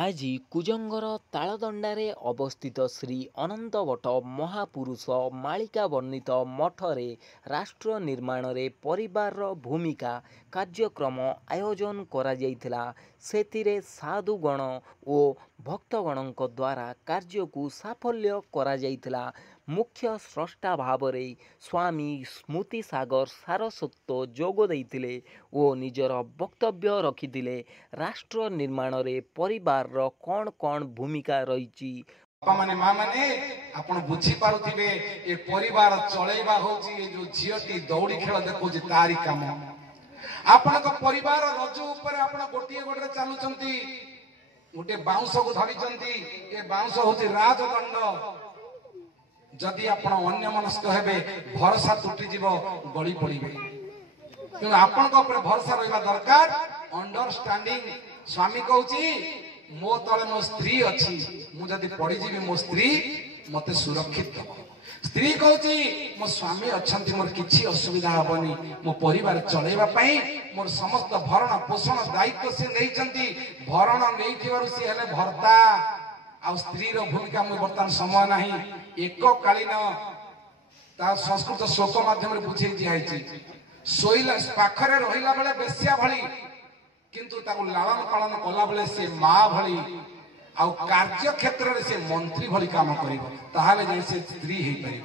ଆଜି କୁଜଙ୍ଗର ତାଳଦଣ୍ଡାରେ ଅବସ୍ଥିତ ଶ୍ରୀ ଅନନ୍ତ ବଟ ମହାପୁରୁଷ ମାଳିକା ବର୍ଣ୍ଣିତ ମଠରେ ରାଷ୍ଟ୍ର ନିର୍ମାଣରେ ପରିବାରର ଭୂମିକା କାର୍ଯ୍ୟକ୍ରମ ଆୟୋଜନ କରାଯାଇଥିଲା। ସେଥିରେ ସାଧୁଗଣ ଓ ଭକ୍ତଗଣଙ୍କ ଦ୍ୱାରା କାର୍ଯ୍ୟକୁ ସାଫଲ୍ୟ କରାଯାଇଥିଲା। ମୁଖ୍ୟ ସ୍ରଷ୍ଟା ଭାବରେ ସ୍ୱାମୀ ସ୍ମୃତିସାଗର ସାରସ୍ୱତ ଯୋଗ ଦେଇଥିଲେ ଓ ନିଜର ବକ୍ତବ୍ୟ ରଖିଥିଲେ। ରାଷ୍ଟ୍ର ନିର୍ମାଣରେ ପରିବାରର କ'ଣ ଭୂମିକା ରହିଛି। ବାପା ମାନେ ମା ମାନେ ଆପଣ ବୁଝି ପାରୁଥିବେ ଏ ପରିବାର ଚଳେଇବା ହଉଛି ଏ ଯୋଉ ଝିଅଟି ଦୌଡ଼ି ଖେଳ ଦେଖୁଛି ତାରି କାମ। ଆପଣଙ୍କ ପରିବାର ରଜ ଉପରେ ଆପଣ ଗୋଟିଏ ଗୋଟରେ ଚାଲୁଛନ୍ତି, ଗୋଟେ ବାଉଁଶକୁ ଧରିଛନ୍ତି। ଏ ବାଉଁଶ ହଉଛି ରାଜଦଣ୍ଡ। ଯଦି ଆପଣ ଅନ୍ୟମନସ୍କ ହେବେ ଭରସା ତୁଟିଯିବ, ଗଳି ପଡ଼ିବେ। ତେଣୁ ଆପଣଙ୍କ ଉପରେ ଭରସା ରହିବା ଦରକାର। ଅଣ୍ଡରଷ୍ଟାଣ୍ଡିଂ। ସ୍ୱାମୀ କହୁଛି ମୋ ତଳେ ମୋ ସ୍ତ୍ରୀ ଅଛି, ମୁଁ ଯଦି ପଡ଼ିଯିବି ମୋ ସ୍ତ୍ରୀ ମତେ ସୁରକ୍ଷିତ ଦେବ। ସ୍ତ୍ରୀ କହୁଛି ମୋ ସ୍ୱାମୀ ଅଛନ୍ତି, ମୋର କିଛି ଅସୁବିଧା ହବନି। ମୋ ପରିବାର ଚଳେଇବା ପାଇଁ ମୋର ସମସ୍ତ ଭରଣ ପୋଷଣ ଦାୟିତ୍ୱ ସେ ନେଇଛନ୍ତି। ଭରଣ ନେଇଥିବାରୁ ସେ ହେଲେ ଭର୍ତ୍ତା। ଆଉ ସ୍ତ୍ରୀର ଭୂମିକା ମୁଁ ବର୍ତ୍ତମାନ ସମୟ ନାହିଁ, ଏକକାଳୀନ ତା ସଂସ୍କୃତ ଶ୍ଲୋକ ମାଧ୍ୟମରେ ବୁଝେଇ ଦିଆଯାଇଛି। ଶୋଇଲା ପାଖରେ ରହିଲା ବେଳେ ବେଶ୍ୟା ଭଳି, କିନ୍ତୁ ତାକୁ ଲାଳନ ପାଳନ କଲା ବେଳେ ସେ ମା ଭଳି, ଆଉ କାର୍ଯ୍ୟ କ୍ଷେତ୍ରରେ ସେ ମନ୍ତ୍ରୀ ଭଳି କାମ କରିବ, ତାହେଲେ ଯାଇ ସେ ସ୍ତ୍ରୀ ହେଇପାରିବ।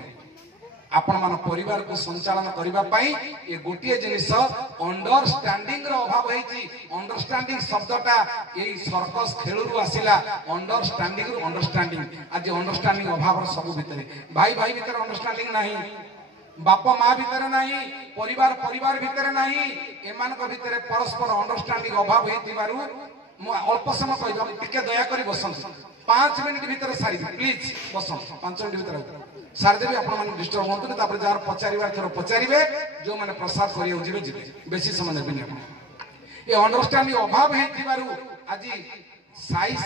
ଆପଣ ମାନ ପରିବାରକୁ ସଞ୍ଚାଳନ କରିବା ପାଇଁ ଏ ଗୋଟିଏ ଜିନିଷ ଅଣ୍ଡରଷ୍ଟାଣ୍ଡିଂ ର ଅଭାବ ହେଇଛି। ଅଣ୍ଡରଷ୍ଟାଣ୍ଡିଂ ଶବ୍ଦଟା ଏଇ ସର୍କସ ଖେଳରୁ ଆସିଲା। ଅଣ୍ଡରଷ୍ଟାଣ୍ଡିଂ ରୁ ଅଣ୍ଡରଷ୍ଟାଣ୍ଡିଂ। ଆଜି ଅଣ୍ଡରଷ୍ଟାଣ୍ଡିଂ ଅଭାବ ସବୁ ଭିତରେ, ଭାଇ ଭାଇ ଭିତରେ ଅଣ୍ଡରଷ୍ଟାଣ୍ଡିଂ ନାହିଁ, ବାପା ମା ଭିତରେ ନାହିଁ, ପରିବାର ଭିତରେ ନାହିଁ। ଏମାନଙ୍କ ଭିତରେ ପରସ୍ପର ଅଣ୍ଡରଷ୍ଟାଣ୍ଡିଂ ଅଭାବ ହେଇଥିବାରୁ ମୁଁ ଅଳ୍ପ ସମୟ କହିବି, ଟିକେ ଦୟାକରି ବସନ୍ତୁ। 5 ମିନିଟ୍ ଭିତରେ ସାରିବି, ପ୍ଲିଜ ବସନ୍ତୁ। 5 ମିନିଟ୍ ଭିତରେ ସାରିଦେବି, ଆପଣ ମାନେ ଡିଷ୍ଟର୍ବ ହୁଅନ୍ତୁନି। ତାପରେ ଯାହାର ପଚାରିବାର ଥର ପଚାରିବେ, ଯୋଉମାନେ ପ୍ରସାଦ କରିବାକୁ ଯିବେ ଯିବେ, ବେଶୀ ସମୟ ନେବେନି ଆପଣ। ଏ ଅଣ୍ଡରଷ୍ଟାଣ୍ଡିଂ ଅଭାବ ହେଇଥିବାରୁ ଆଜି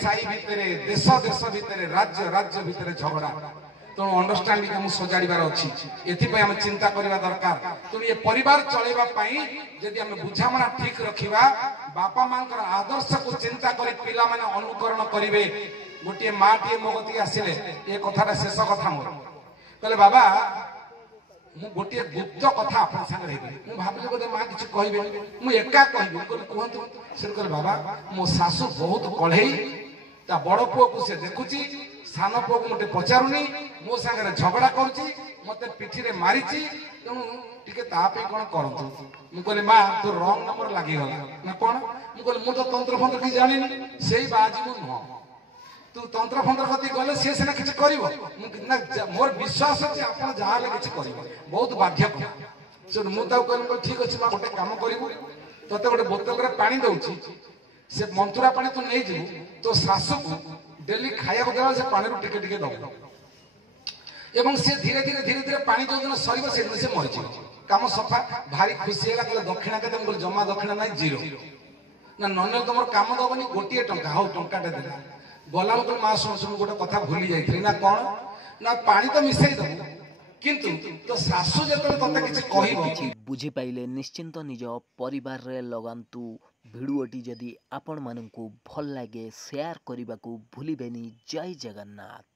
ସାହି ଭିତରେ, ଦେଶ ଭିତରେ, ରାଜ୍ୟ ଭିତରେ ଝଗଡା। ତେଣୁ ଅଣ୍ଡରଷ୍ଟାଣ୍ଡିଂ ଆମକୁ ସଜାଡ଼ିବାର ଅଛି। ଏଥିପାଇଁ ଆମେ ଚିନ୍ତା କରିବା ଦରକାର। ତେଣୁ ଏ ପରିବାର ଚଳେଇବା ପାଇଁ ଯଦି ଆମେ ବୁଝାମଣା ଠିକ ରଖିବା, ବାପା ମାଙ୍କର ଆଦର୍ଶକୁ ଚିନ୍ତା କରି ପିଲାମାନେ ଅନୁକରଣ କରିବେ। ଗୋଟିଏ ମାଟିଏ ମୋ କତିକି ଆସିଲେ, ଏ କଥାଟା ଶେଷ କଥା ମୋର, କହିଲେ ବାବା ମୁଁ ଗୋଟିଏ ଗୁପ୍ତ କଥା ଆପଣଙ୍କ ସାଙ୍ଗରେ ହେଇଗଲି। ମୁଁ ଭାବିଲି ବୋଧେ ମା କିଛି କହିବେ, ମୁଁ ଏକା କହିବି। ମୁଁ କହିଲି କୁହନ୍ତୁ। ସେ କହିଲେ ବାବା ମୋ ଶାଶୁ ବହୁତ କଢ଼େଇ, ତା ବଡ ପୁଅକୁ ସେ ଦେଖୁଛି, ସାନ ପୁଅକୁ ମୋତେ ପଚାରୁନି, ମୋ ସାଙ୍ଗରେ ଝଗଡା କରୁଛି, ମତେ ପିଠିରେ ମାରିଛି, ତେଣୁ ଟିକେ ତା ପାଇଁ କ'ଣ କରନ୍ତୁ। ମୁଁ କହିଲି ମା ତୋ ରଙ୍ଗ ନମ୍ବର ଲାଗିଗଲା। ନା କ'ଣ? ମୁଁ କହିଲି ମୁଁ ତ ତନ୍ତ୍ର ଫନ୍ତ୍ର କିଛି ଜାଣିନି, ସେଇ ବାଜି ମୁଁ ନୁହଁ। ତୁ ତନ୍ତ୍ର ଫନ୍ତ୍ର କତି ଗଲେ ସିଏ ସିନା କିଛି କରିବ। ନା ମୋର ବିଶ୍ୱାସ ଅଛି ଆପଣ ଯାହା ହେଲେ କିଛି କରିବ, ବହୁତ ବାଧ୍ୟ କର। ସେଠୁ ମୁଁ ତାକୁ କହିଲି ଠିକ ଅଛି ମା, ଗୋଟେ କାମ କରିବୁ, ତତେ ଗୋଟେ ବୋତଲରେ ପାଣି ଦଉଛି, ସେ ମନ୍ତୁରା ପାଣି ତୁ ନେଇଯିବୁ, ତୋ ଶାଶୁକୁ ଡେଲି ଖାଇବାକୁ ଦେବା, ସେ ପାଣିରୁ ଟିକେ ଟିକେ ଦବ, ଏବଂ ସେ ଧୀରେ ଧୀରେ ପାଣି ଯୋଉଦିନ ସରିବ ସେଦିନ ସେ ମରିଯିବ। କାମ ସଫା। ଭାରି ଖୁସି ହେଲା। କହିଲେ ଦକ୍ଷିଣା କେତେ? ମୁଁ କହିଲି ଜମା ଦକ୍ଷିଣା ନାହିଁ, 0। ନା ନହେଲେ ତମର କାମ ଦବନି, ଗୋଟିଏ ଟଙ୍କା। ହଉ ଟଙ୍କାଟେ ଦେଲା। ଗଲାବେଳକୁ ମା ଶୁଣୁ ଗୋଟେ କଥା ଭୁଲି ଯାଇଥିଲି। ନା କ'ଣ? ନା ପାଣି ତ ମିଶେଇ ଦବୁ, କିନ୍ତୁ ତୋ ଶାଶୁ ଯେତେବେଳେ ତତେ କିଛି କହିବ। ବୁଝିପାଇଲେ ନିଶ୍ଚିନ୍ତ ନିଜ ପରିବାରରେ ଲଗାନ୍ତୁ। ଭିଡ଼ିଓଟି ଯଦି ଆପଣମାନଙ୍କୁ ଭଲ ଲାଗେ ସେୟାର କରିବାକୁ ଭୁଲିବେନି। ଜୟ ଜଗନ୍ନାଥ।